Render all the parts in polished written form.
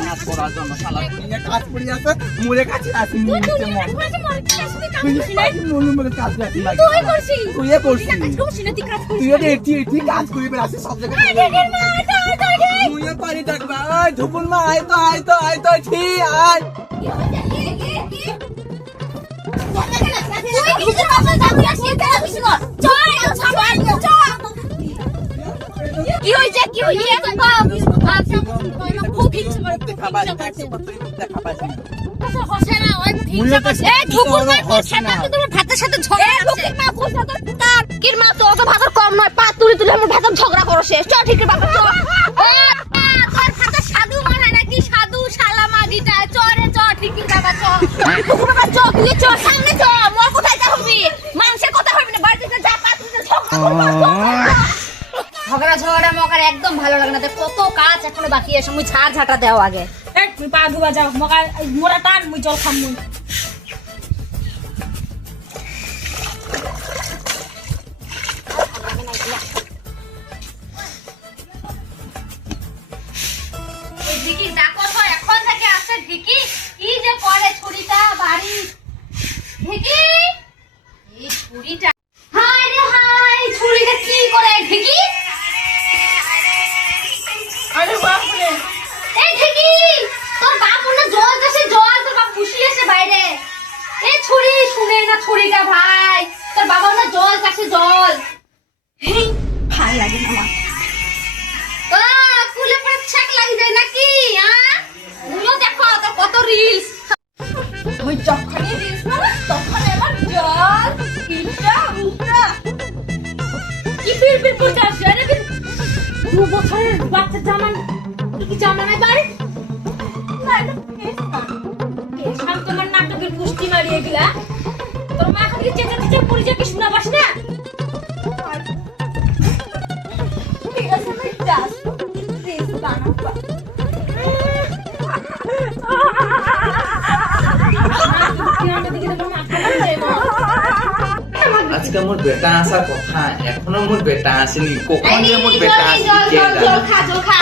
কাজ করার জন্য শালা দুনিয়া কাজ করি আছে মোরে কাছে আসি নিচে মন মন কাজ রাখি লাগে তুই করছিস তুই এটি কাজ করি বেড়াছিস সব জায়গায় তুই পারি থাকবা ওই ধুপুন মা আয় তো ঠিক আয় কি হইছে খুব হিংসা করে দেখা পাচ্ছি হসে না ওই হিংসা করছে এই ঠুকুর মা সাথে তোমার ভাতের সাথে ঝগড়া করছে মা কইছা তো তার কির মা তো তো ভাতের কম নয় পা তুলি আমার ভাতের ঝগড়া করছে চ ঠিক বাবা চ তোর ভাতে সাধু মানে নাকি সাধু শালা মাগিটা চরে চ ঠিক বাবা চ ঠুকুর বাবা চ তুই চ সামনে চ মোর কোথায় যা হবি মানুষের কথা হবি না বাড়িতে যা পা তুই ঝগড়া মকার একদম ভালো লাগে না কত কাজ এখনো বাকি আছে মুই ঝাড় দাও আগে তুই পা ধুবা যাও মোরা টান মুই জল খাম মুই ঢিকি ডাকো তো এখন থেকে আসছে ঢিকি কি যে করে ছুরিটা বাড়ি ঢিকি এই ছুরিটা হাই রে হাই ছুরিটা কি করে ঢিকি আরে বাপ রে এই ঢিকি তোর বাপ না জল কাছে জল তোর বাপ খুশি আছে বাইরে এই ছুরি শুনে না ছুরিটা ভাই তোর বাবা না জল কাছে জল হেই ভাই লাগে না কুলে পরে ছাক লাগি যায় নাকি হ্যাঁ মুলো দেখো তোর কত রিলস ওই যখনই রিলস না তখন আমার জল কিটা উঠা কি বিল করতে আসে আরে 2 বছরের বাচ্চা জামান কি জামা নাই বাড়ি না এটা কেস না কেশাম তোমার নাটকের পুষ্টি মারিয়ে গিলা তোর মা খালি চেঁচা পড়ে যাকে শোনা পাস না ঠিক আছে আমি জাস্ট রিলস বানাবো আজকে মোর বেটা আসার কথা এখনো মোর বেটা আসেনি কখন যে মোর বেটা আসবে জল খা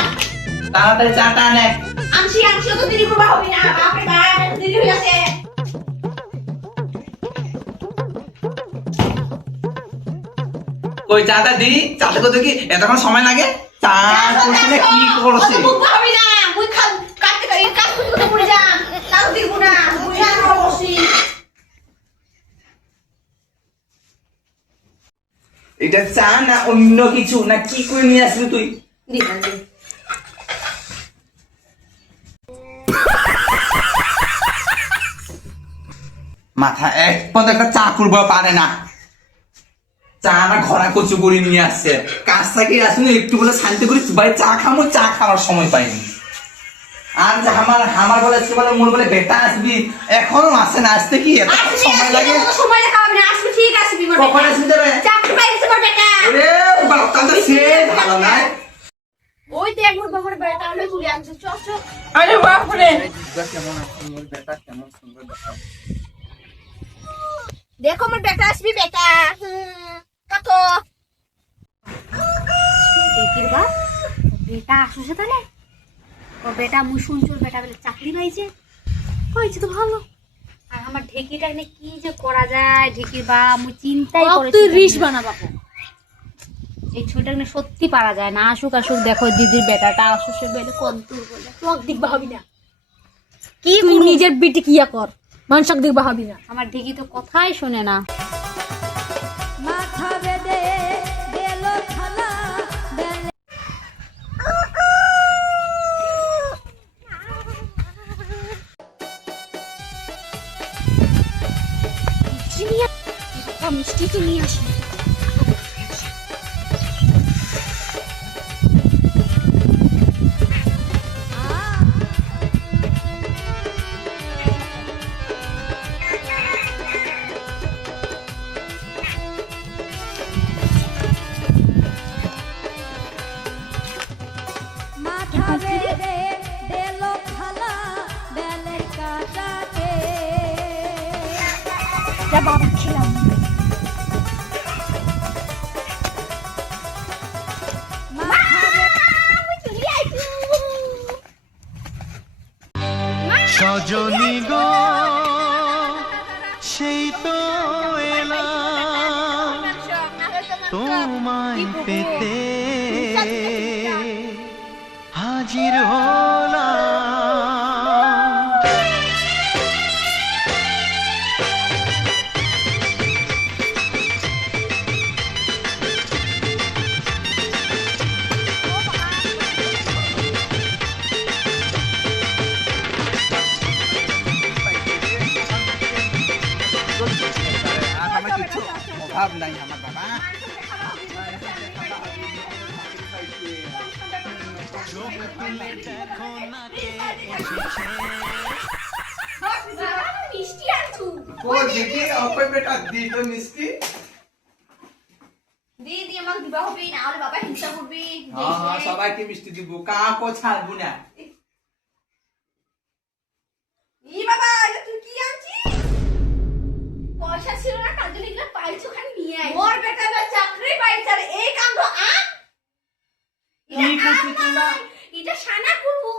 তাড়াতাড়ি চাটা নে আমসি তো দেরি করবা হবে না বাপরে বাপ দেরি হয়ে গেছে কই চাটা দি চাটা কত কি এতক্ষণ সময় লাগে চা করছিস কি করছিস হবে না মুই কাটতে কাট করতে পড়ে যা তাও দিব না মুই আর বসি এটা চা না অন্য কিছু না কি করে নিয়ে আসবি তুই দিবা মাথা এক পর্যন্ত একটা চা করবো পারে না চা না ঘরা কচু করে নিয়ে আসছে কাজ থেকে আসলে একটু বলে শান্তি করে ভাই চা খামো চা খাওয়ার সময় পাইনি আর যে আমার বলে আজকে বলে মোর বলে বেটা আসবি এখনো আসে না আসতে কি এত সময় লাগে সময় দেখাবে না আসবি ঠিক আসবি মোর কখন আসবি তবে চাকরি পাইছে মোর বেটা ওরে বাবা তাহলে সে ভালো নাই ওই দেখ মোর বাবার বেটা আমি তুলে আনছি চল আরে বাপ রে কেমন আছে মোর বেটা কেমন সুন্দর দেখা দেখো মোর বেটা আসবি বেটা কাকো দেখির বা বেটা আসছে তাহলে ও বেটা মুই শুনছুর বেটা বলে চাকরি পাইছে হয়েছে তো ভালো আর আমার ঢেকিটা এনে কি যে করা যায় ঢেকির বা মুই চিন্তাই করেছি তুই রিশ বানাবা এই ছুটিটা এনে সত্যি পারা যায় না আসুক দেখো দিদির বেটাটা আসুসে বলে কন্তুর বলে তোক দেখবা হবি না কি তুই নিজের বিটি কিয়া কর মানুষক দেখবা হবি না আমার ঢেকি তো কথাই শুনে না মাথা বেদে গেল থালা মিষ্টি তো নিয়ে আসি তোমায় পেতে হাজির হলাম। আমার কিছু অভাব নাই আমার বাবা। দেখো না কে এসেছে। মিষ্টি আনছু ও দেখি অপর বেটা দি তো মিষ্টি। দিদি আমাকে দিবা হবে না হলে বাবা হিংসা করবে। হ্যাঁ হ্যাঁ সবাইকে মিষ্টি দিব, কাকো ছাড়বো না। ই বাবা এটা তুই কি আনছিস? পয়সা ছিল না তার জন্য এগুলো পাইছো খালি নিয়ে আই। মোর বেটা না চাকরি পাইছে আর এই কাণ্ড আম। কি করছিস তোমরা? এটা সানা করবো।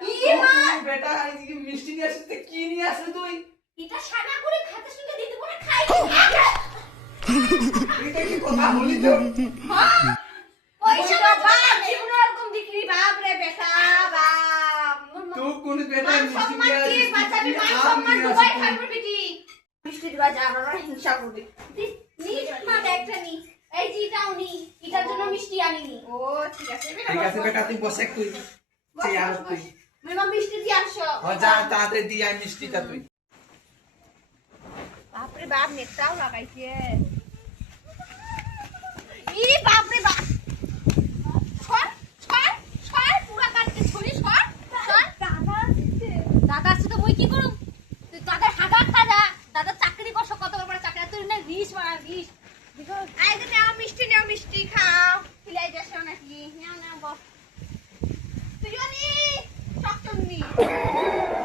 ই ও মা বেটা আজকে মিষ্টি নিয়ে আসছিস, কি নিয়ে আসছিস তুই? এটা সানা করে খাতে সঙ্গে দিতে বলে খাই। এটা কি কথা বলি তো? পয়সা বাবা জীবন এরকম দিকরি বাপ রে বেটা বাপ। তুই কোন বেটা মান মিষ্টি সম্মান নিয়ে কি আসছিস? বাঁচাবি মান আম সম্মান নিয়ে দুবাই আসছিস। খাইবে কি? মিষ্টি দিবা যা ওরা হিংসা করবে। নি মা একটা নি এই জিটাও নি এটার জন্য মিষ্টি আনিনি। ও ঠিক আছে ঠিক আছে বেটা তুই বসে তুই চেয়ার তুই। মামা মিষ্টি দিয়ে আসো। ও যা তাড়াতাড়ি দিয়ে আয় মিষ্টিটা তুই। বাপরে বাপ নেটটাও লাগাইছে। ই বাপরে বাপ ছড় ছড় ছড় পুরা কাটতে ছড়ি ছড় ছড়। দাদা আছে তো মই কি করুম? তুই দাদার হাগা খাজা দাদা চাকরি করছ কত বড় চাকরি তুই না রিস মারা রিস। আই যে নাও মিষ্টি খাও খিলাই যাস নাকি নাও নাও বস তুই জানি চকচন্দি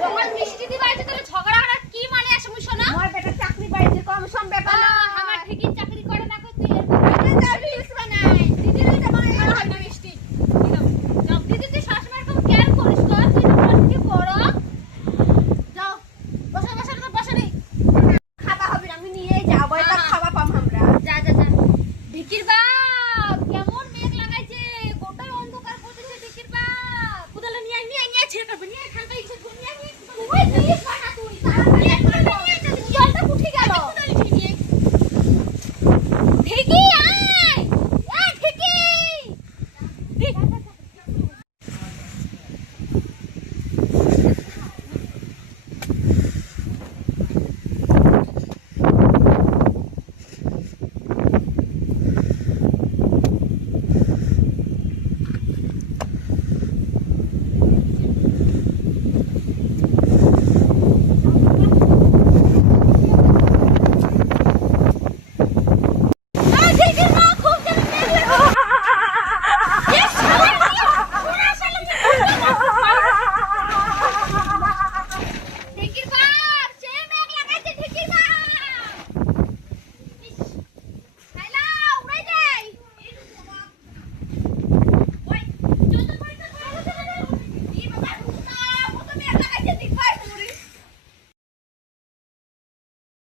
তোমার মিষ্টি দিবা আছে তাহলে ঝগড়া করার কি মানে আসে মুই শোনা? আমার বেটা চাকরি পাইছে কম সম ব্যাপার না আমার ঠিকই চাকরি করে না তুই